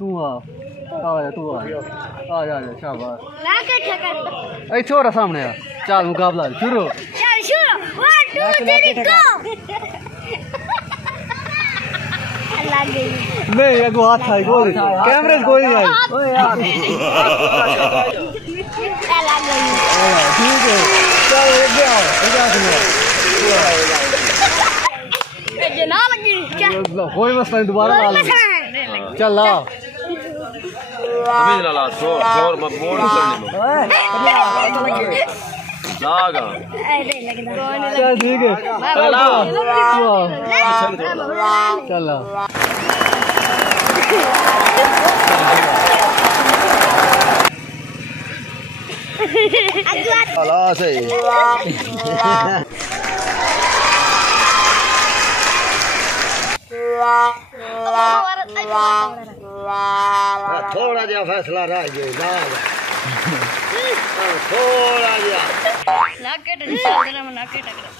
तू आ जा तू आ जा शाबाश ला के ठकर ए छोरा सामने आ चल मुकाबला शुरू चल शुरू 1 2 3 गो लग गई नहीं एगो हाथ था गोली कैमरे से गोली आई ओए यार लग गई ठीक है चल एक गया ये ना लगी क्या कोई मसला नहीं दोबारा ला ले चल ला अभी ला जोर मत बोल जागा चल ठीक है चल ला ला सही थोड़ा जा फैसला रह गया थोड़ा जा नाके टकरा नाके टकरा